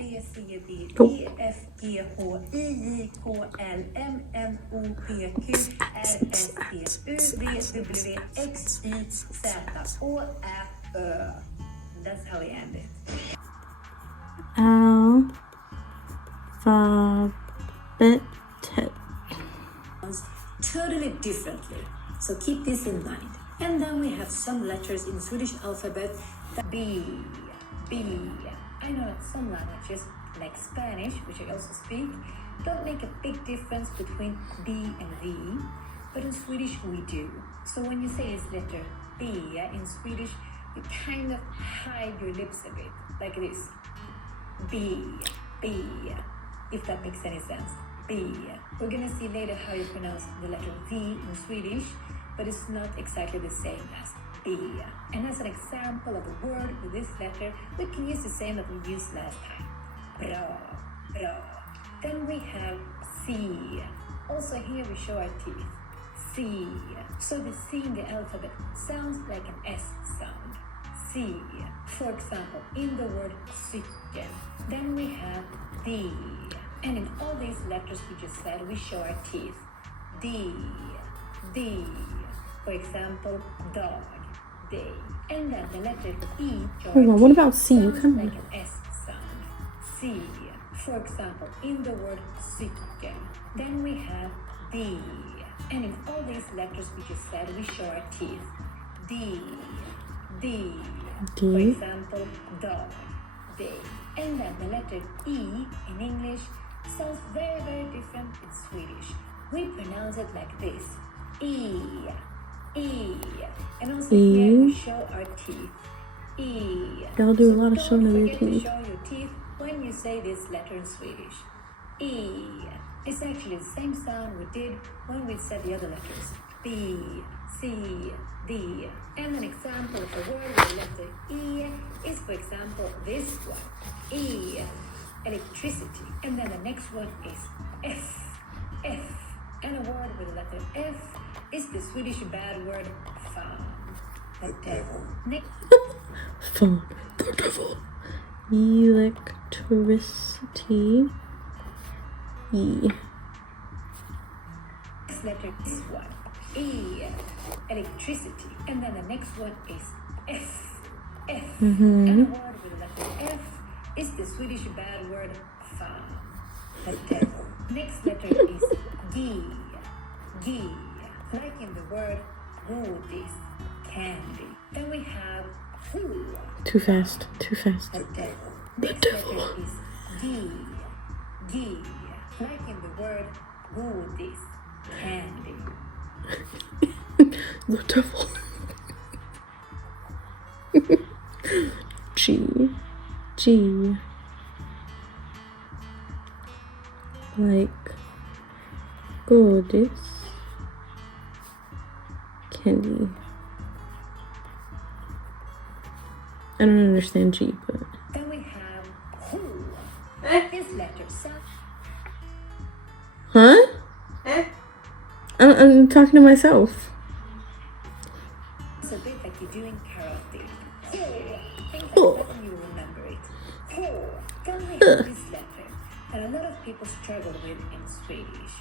B, C, D, Oh. E, F, G, H, I, J, K, L, M, N, O, P, Q, R, S, T, U, V, W, X, Y, Z, Å, Ä, Ö. That's how we end it. Alphabet. Totally differently. So keep this in mind. And then we have some letters in Swedish alphabet. B. I know that some languages, like Spanish, which I also speak, don't make a big difference between B and V, but in Swedish we do. So when you say this letter B in Swedish, you kind of hide your lips a bit, like this. B, if that makes any sense. B. We're gonna see later how you pronounce the letter V in Swedish, but it's not exactly the same as B. And as an example of a word with this letter, we can use the same that we used last time. Bra. Then we have C. Also here we show our teeth. C. So the C in the alphabet sounds like an S sound. C. For example, in the word cykel. Then we have D. And in all these letters we just said, we show our teeth. D. For example, dog, day. And then the letter E. Hold on, what about C? You sounds can like an S sound. C. For example, in the word cykel. Then we have D. And in all these letters we just said, we show our teeth. D. For example, dog, day. And then the letter E in English sounds very, very different in Swedish. We pronounce it like this. E. And also here we show our teeth. E. Y'all do a lot of showing of your Don't forget to teeth. show your teeth when you say this letter in Swedish. E. It's actually the same sound we did when we said the other letters. B, C, D. And an example of a word with the letter E is, for example, this one. E, electricity. And then the next one is F. And a word with the letter F is the Swedish bad word fan. The devil. Next. Phone. The devil. Electricity. E. Next letter is one. E, electricity. And then the next one is F. And a word with the letter F is the Swedish bad word fan. The devil. Next letter is G. Like in the word godis, candy. Then we have who. Too fast. The devil. Next letter is G. Like in the word godis, candy. The devil. G. Like godis, candy. I don't understand G, but Then we have who. This letter sounds huh? I'm talking to myself. a bit like you do in karate. Who. Think like Oh. that and you remember it. Who. Then we have this letter that a lot of people struggle with in Swedish.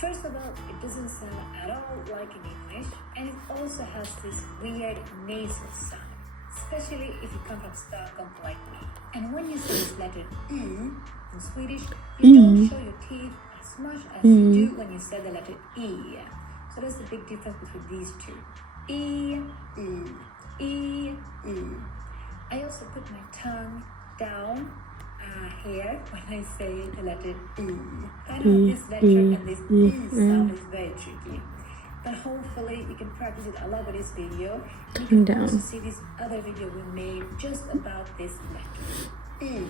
First of all, it doesn't sound at all like in English, and it also has this weird nasal sound, especially if you come from Stockholm like me. And when you say this letter in Swedish, you don't show your teeth as much as you do when you say the letter E. So that's the big difference between these two. E. I also put my tongue down here when I say the letter E. I know this letter and this E sound is very tricky, but hopefully you can practice it a lot with this video. You can also see this other video we made just about this letter. E.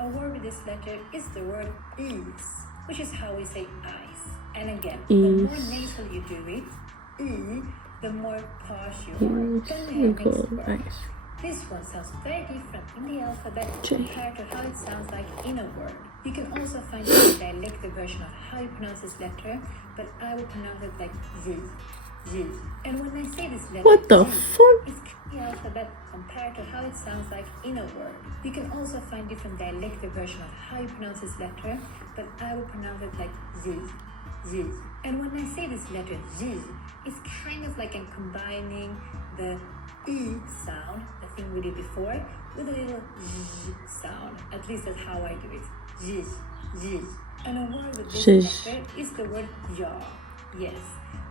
A word with this letter is the word is, which is how we say ice. And again, the more nasal you do it, the more posh you are. Then we have next word. This one sounds very different in the alphabet compared to how it sounds like in a word. You can also find a dialected version of how you pronounce this letter, but I will pronounce it like Z. j. And when I say this letter, What the j, fuck? it's the alphabet compared to how it sounds like in a word. You can also find different dialectal version of how you pronounce this letter, but I will pronounce it like j, j. And when I say this letter j, it's kind of like I'm combining the e sound, the thing we did before, with a little z sound. At least that's how I do it. J, j. And a word with this letter is the word ja. Yes,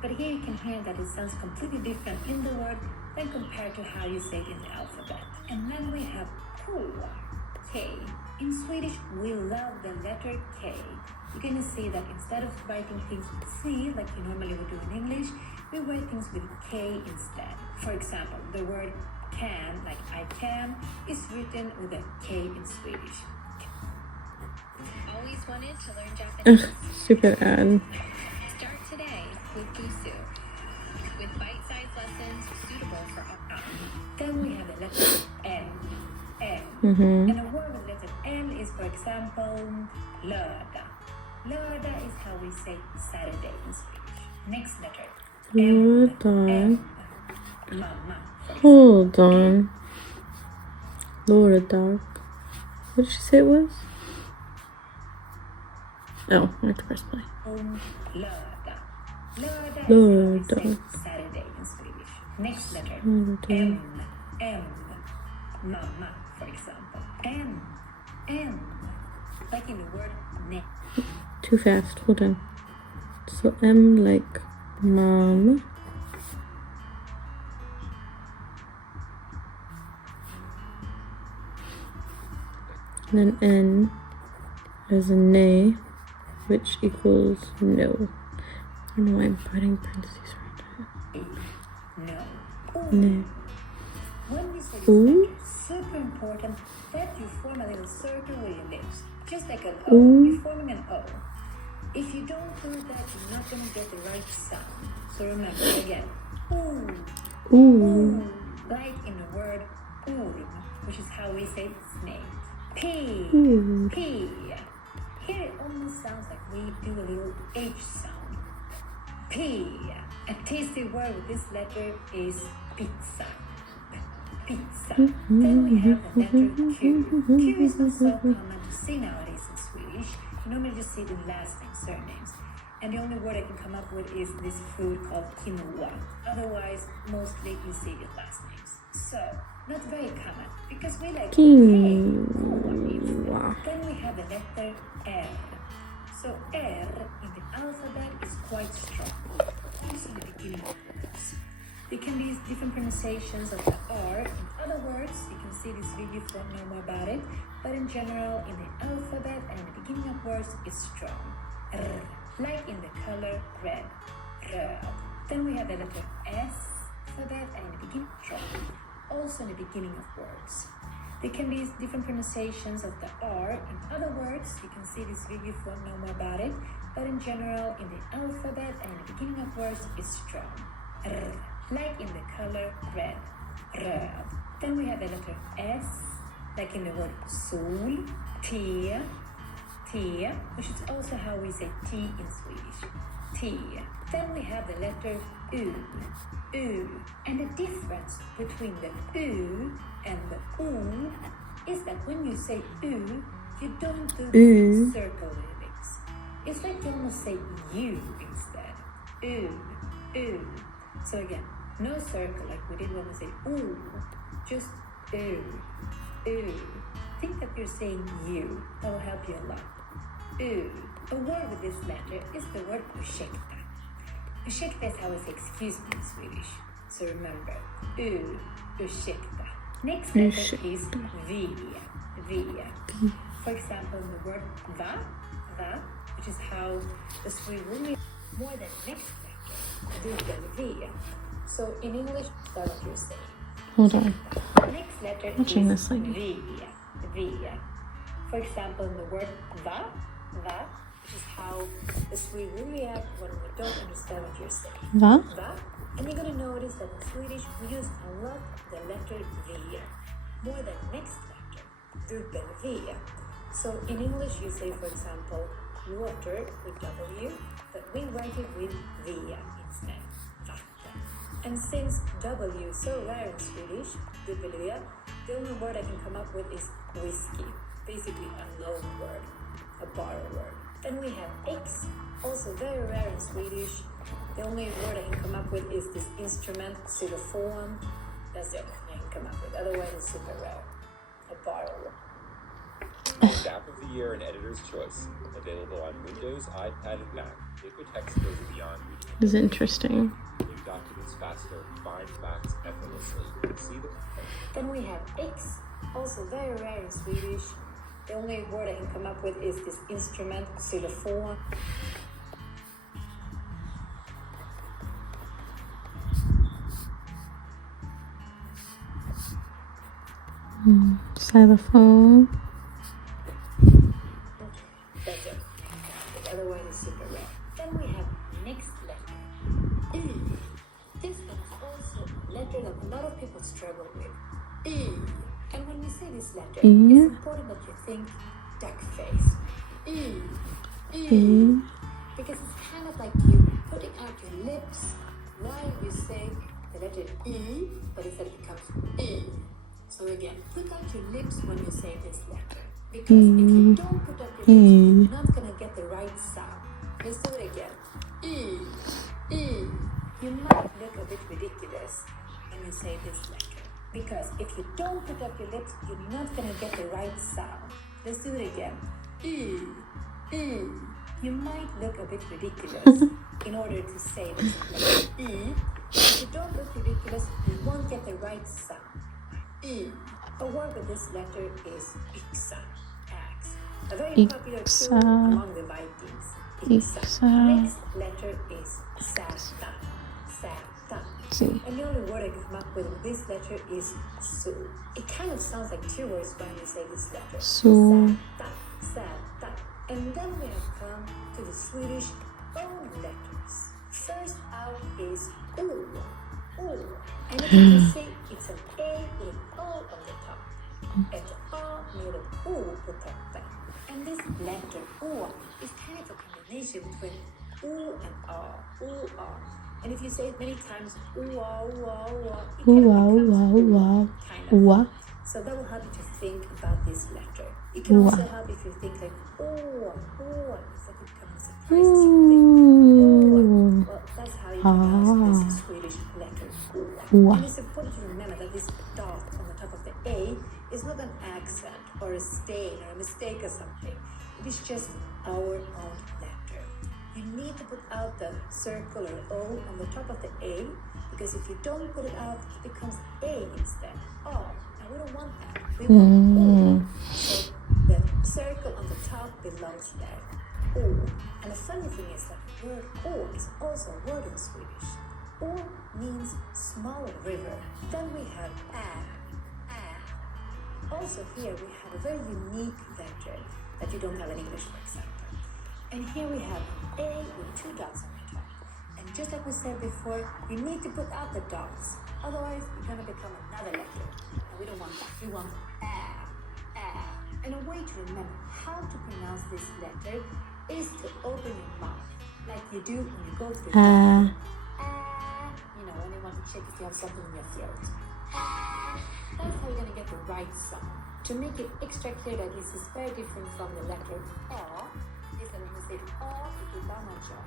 but here you can hear that it sounds completely different in the word than compared to how you say it in the alphabet. And then we have K, K. In Swedish, we love the letter K. You're going to see that instead of writing things with C, like you normally would do in English, we write things with K instead. For example, the word can, like I can, is written with a K in Swedish. Always wanted to learn Japanese? Stupid ad. Start today with Busu, with bite-sized lessons suitable for all. Then we have the letter N. N. And a word with letter N is, for example, lördag. Lördag is how we say Saturday in Swedish. Next letter. Lördag. Mamma. Hold on. Lördag. What did she say it was? Oh, I have to press play. Lördag. Lördag is how we say Saturday in Swedish. Next letter. M. M. Mamma, for example. M. M. Like in the word ne. Too fast. Hold on. So M like mom. And then N as a ne, which equals no. I don't know why I'm putting parentheses right No. now. Ne. When we say this Ooh. letter, super important that you form a little circle with your lips. Just like an O. You're forming an O. If you don't do that, you're not going to get the right sound. So remember again. Ooh. Ooh. Like in the word orm, which is how we say snake. P. Ooh. P. Here it almost sounds like we do a little H sound. P. A tasty word with this letter is pizza. Pizza. Then we have the letter Q. Q is not so common to see nowadays in Swedish. You normally just see the last name, surnames. And the only word I can come up with is this food called quinoa. Otherwise, mostly you see the last names. So, not very common, because we like Quinoa. Then we have the letter R. So R in the alphabet is quite strong. Also in the beginning of words. There can be different pronunciations of the R. In other words, you can see this video if you want to know more about it. But in general, in the alphabet and in the beginning of words is strong. R. Like in the color red. Röd. Then we have the letter S alphabet and in the beginning strong. Also in the beginning of words. There can be different pronunciations of the R. In other words, you can see this video if you want to know more about it. But in general, in the alphabet and in the beginning of words is strong. R. Like in the color red. Röd. Then we have the letter S, like in the word sol. T. T, which is also how we say tea in Swedish. T. Then we have the letter U. U. And the difference between the U and the U is that when you say U, you don't do the circle lyrics. It's like you almost say you instead. U. U. So again, no circle like we did when we say ooh. Just U. U. Think that you're saying you. That will help you a lot. U. A word with this letter is the word ursäkta. Ursäkta is how we say excuse me in Swedish. So remember, U. Ursäkta. Next letter is V. V. For example, the word va, which is how the Swede would more than next letter, V. So in English, that's what you're saying. Hold on. Next letter Watching is this like V. V. For example, the word va, which is how the Swede will react when we don't understand what you're saying. Va? Va. And you're going to notice that in Swedish, we use a lot the letter V. More than next letter, V. So in English, you say, for example, water with W, but we write it with V instead. Vatten. And since W is so rare in Swedish, ℸ the only word I can come up with is whiskey, basically a loan word, a borrow word. Then we have X, also very rare in Swedish. The only word I can come up with is this instrument, xylophone. That's the only thing I can come up with. Otherwise, it's super rare, a borrow word. App of the Year and Editor's Choice, available on Windows, iPad, and Mac. Liquid text goes beyond reading. This is interesting. View documents faster, find facts effortlessly. See the. Then we have X, also very rare in Swedish. The only word I can come up with is this instrument, xylophone. Xylophone. That's it. Otherwise, it's super rare. Then we have next letter, E. This one is also a letter that a lot of people struggle with. E. And when we say this letter, it's important that you think duck face. E. E. Because it's kind of like you putting out your lips while you say the letter E, but instead it becomes E. So again, put out your lips when you say this letter. Because if you don't put up your lips, you're not going to get the right sound. Let's do it again. E. E. You might look a bit ridiculous when you say this letter. Because if you don't put up your lips, you're not going to get the right sound. Let's do it again. E. E. You might look a bit ridiculous in order to say this letter. E. If you don't look ridiculous, you won't get the right sound. E. A word with this letter is yxa, axe. A very popular tool among the Vikings. Yxa. Next letter is sata. See. And the only word I can come up with this letter is su. It kind of sounds like two words when you say this letter. Su. Sata. And then we have come to the Swedish own letters. First out is U. And as you can see, it's an A with an O on the top. Ett A med an O på toppen. And this letter O is kind of a combination between U and A. And if you say it many times, it kind of. So that will help you to think about this letter. It can also help if you think like, it's like it becomes a surprise to something. Well, that's how you pronounce this Swedish letter. And it's important to remember that this dot on the top of the A is not an accent or a stain or a mistake or something. It is just our own letter. You need to put out the circle or O on the top of the A, because if you don't put it out, it becomes A instead. Oh, and we don't want that. We want O. So the circle on the top belongs there. O. And the funny thing is that the word O is also a word in Swedish. O means small river. Then we have A. Also here we have a very unique letter that you don't have in English, for example. And here we have A with two dots on the top. And just like we said before, you need to put out the dots. Otherwise, you're going to become another letter. And we don't want that. We want A. And a way to remember how to pronounce this letter is to open your mouth, like you do when you go to the doctor. You know, when you want to check if you have something in your throat. That's how you're going to get the right sound. To make it extra clear that this is very different from the letter A, is that when we say A, we do down jaw.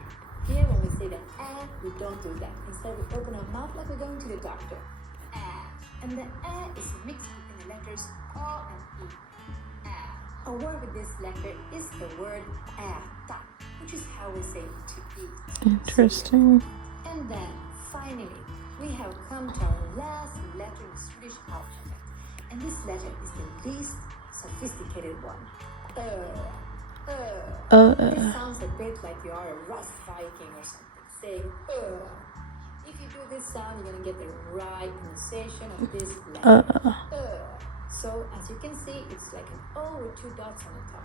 Here, when we say the A, we don't do that. Instead, we open our mouth like we're going to the doctor. And the A is a mix between the letters A and E. A word with this letter is the word äta, which is how we say to eat. Interesting. And then, finally, we have come to our last letter in the Swedish alphabet. And this letter is the least sophisticated one. This sounds a bit like you are a rough Viking or something, saying If you do this sound, you're going to get the right pronunciation of this letter. So, as you can see, it's like an O with two dots on the top.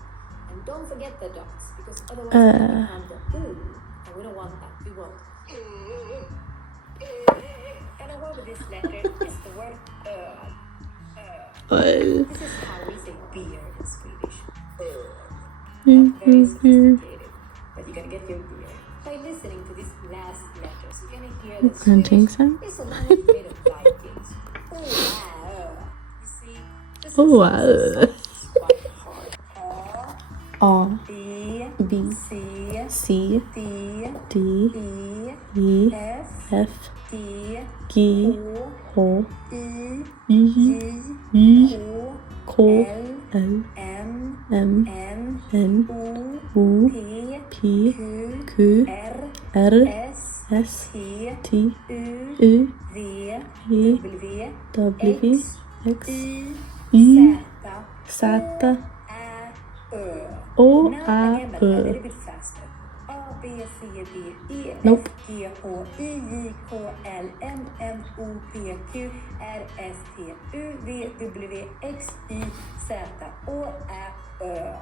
And don't forget the dots, because otherwise it will become the U. And we don't want that. We want And a word with this letter is the word This is how we say beer in Swedish. Not very sophisticated, but you gotta get your beer by listening to these last letters. You many here that Grunting Swedish sound? is a language made of Vikings. You see, this Oh, is wow. by heart. A, B, B, C, C, D, D, E, E, F, F, G, G, O, H, E, I, J, I, K, K, L, L, M, M, N, N, O, O, P, P, Q, Q, R, R, S, S, T, T, U, U, V, V, W, W, X, Y, Y, Z, Z, Ä, Ö. O, Now A, again, but a Ö. little bit faster. A, B, C, D, E, Nope. F, G, H, I, J, K, L, M, N, O, P, Q, R, S, T, U, V, W, X, Y, Z, Å, Ä, Ö.